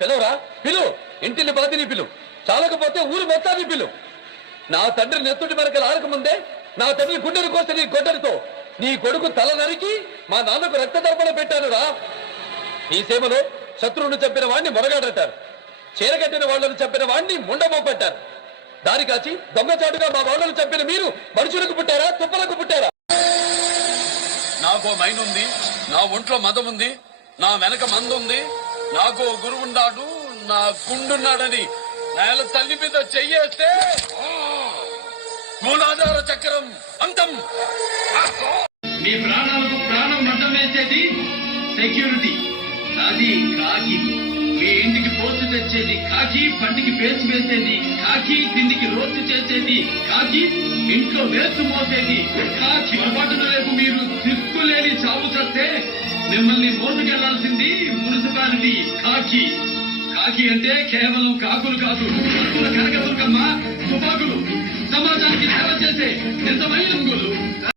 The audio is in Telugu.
పిలవరా పిలు, ఇంటిని బాధిని పిలు, చాలకపోతే ఊరు మొత్తాన్ని పిలు. నా తండ్రి నెత్తుటి మనకు ఆరకముందే నా తండ్రి గుండెను కోసి నీ గొడ్డలితో నీ కొడుకు తల నరికి మా నాన్నకు రక్తదర్పణ పెట్టానురా. ఈ సేవలో శత్రువును చంపిన వాడిని మొరగాడంటారు, చీరగట్టిన వాళ్ళను చంపిన వాడిని ముండమోపంటారు. దారి కాచి దొంగచాటుగా మా వాళ్ళను చంపిన మీరు మనుషులకు పుట్టారా, తుప్పలకు పుట్టారా? నాకో మైనుంది, నా ఒంట్లో మదం ఉంది, నా వెనక మందుంది, నాకో గురువున్నాడు, నా గుండున్నాడని నేల తల్లి మీద చెయ్యేస్తే మూలాధార చక్రం అంతం. మీ ప్రాణాలకు ప్రాణం మతం వేసేది సెక్యూరిటీ, అది కాకి. మీ ఇంటికి పోస్ట్ తెచ్చేది కాకి, పంటికి పేసి వేసేది కాకి, తిండికి రోస్టు చేసేది కాకి, ఇంట్లో వేస్తు మోసేది కాకి. పొరపాటున రేపు మీరు సిక్కులేని చావు చేస్తే మిమ్మల్ని మోసుకెళ్లాల్సింది మున్సిపాలిటీ కాకి. కాకి అంటే కేవలం కాకులు కాదు, కనకదుర్గమ్మ తుపాకులు, సమాజానికి సేవ చేసే నిజమైన